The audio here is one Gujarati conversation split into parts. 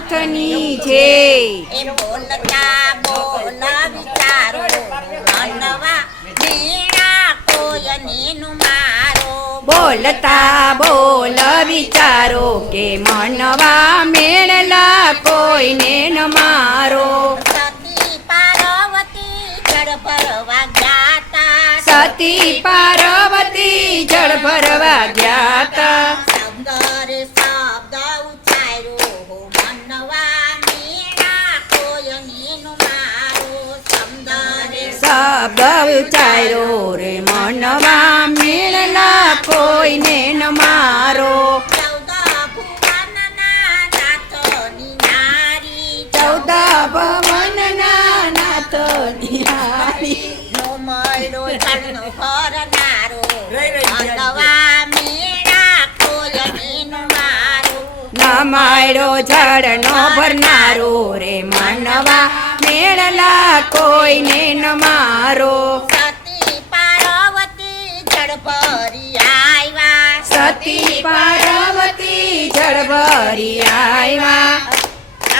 નાથની છે એ બોલતા બોલ વિચારો મનવા મેળા કોયનેનું મારો બોલતા બોલ વિચારો કે મનવા મેળલા કોઈને ન મારો સતી પાર્વતી જળ ભરવા જ્ઞાતા સતી પાર્વતી જળ ભરવા ગયા તા શબ્દરે શબ્દ ઉચ્ચાર્યો મનવા મેળા કોયનેનું મારો શબ્દરે શબ્દ ઉચ્ચાર્યો રે મનવા મેળલા કોઈને ન મારો ચૌદ ભુવનના નાથની નારી ચૌદ ભવનના નાથની હારી નો મળ્યો જળનો ભરનારો મનવા મેળા કોયનેનું મારો નમાયડો જળનો ભરનારો રે મનવા મેળલા કોઈને ન મારો સતી પાર્વતી જળ ભરી આવ્યા સતી પાર્વતી જળ ભરી આવ્યા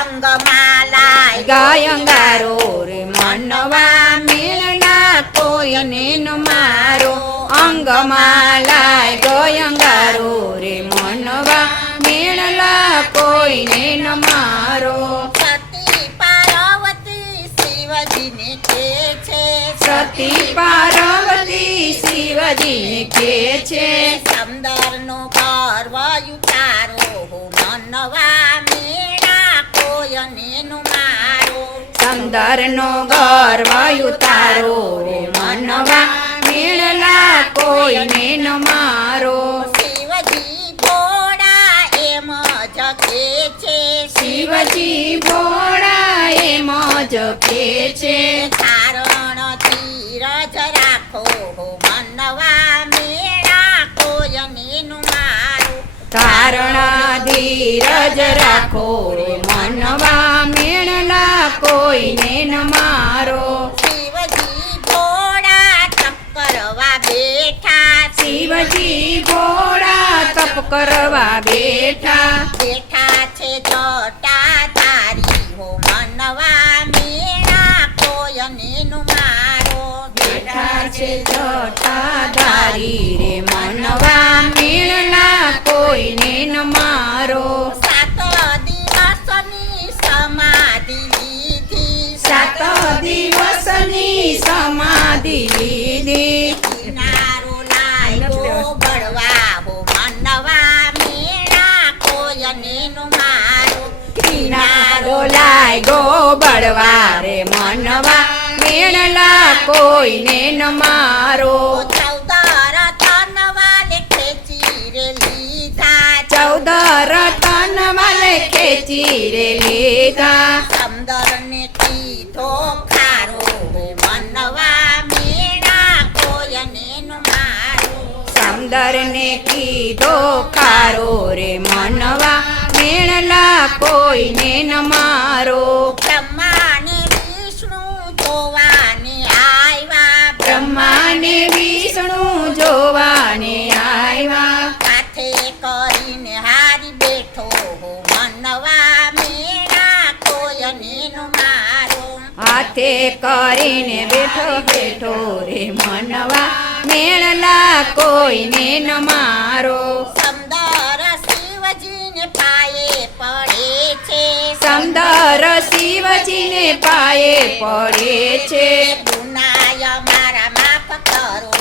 અંગમાલાય ગાયંગારો રે મનવા મેળના કોઈને ન મારો અંગમાલાય ગયંગારો રે મનવા મેળલા કોઈને ન મારો સતી પાર્વતી શિવજીને કે છે સતી પાર્વતી શિવજી કે છે સમદરનો ગર્વ ઉતારો મનવા મેળા કોયનેનું મારો સમદરનો ગર્વ ઉતારો રે મનવા મેળલા કોઈને ન મારો શિવજી ભોળા એમ જ કે છે શિવજી ભોળા એમ જ કે છે ધારણ ધીરજ રાખો મનવા મેળા કોયનેનું મારું તારણા ધીરજ રાખો રે મનવા મેળલા કોઈને ન મારો શિવજી ભોળા ટક્કરવા બેઠા શિવજી ભોળા તપ કરવા બેઠા બેઠા છે જટા ધારી હો મનવા મેળા કોયનેનું મારો બેઠા છે જટાધારી રે મનવા મેળલા કોઈને ન મારો સાત દિવસની સમાધિ લીધી સાત દિવસની સમાધિ લીધી કિનારો લાગ્યો બળવા હો મનવા મેળા કોયનેનું મારો કિનારો લાગ્યો બળવા રે મનવા મેળલા કોઈને ન મારો ચૌદ રતન વાલે ખેંચી રે લીધા ચૌદ રતન વાલે ખેંચી રે લીધા સમદરને કીધો ખારો મનવા મેળા કોયનેનું મારો સમદરને કીધો ખારો રે મનવા મેળલા કોઈને ન મારો બ્રહ્માને વિષ્ણુ જોવાને આવ્યા બ્રહ્માને વિષ્ણુ જોવાને આવ્યા હાથે કરીને હારી બેઠો મનવા મેળા કોયનેનું મારો હાથે કરીને બેઠો બેઠો રે મનવા મેળલા કોઈને ન મારો સમદર શિવજીને પાયે પડે છે સમદર શિવજીને પાયે પડે છે ગુનાય મારા માફ કરો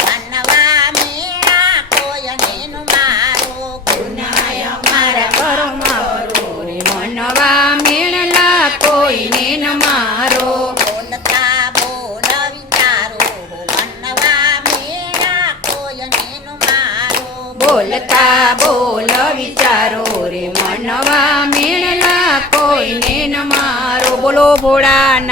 મનવા મેળા કોયનેનું મારો ગુનાય મારા કરોમાં ભરો રે મનવા મેળલા કોઈને ન મારો બોલતા બોલ વિચારો મનવા મેળા કોયનેનું મારો બોલતા બોલ વિચારો રે મનવા મેળલા કોઈને ન મારો બોલો ભોળાના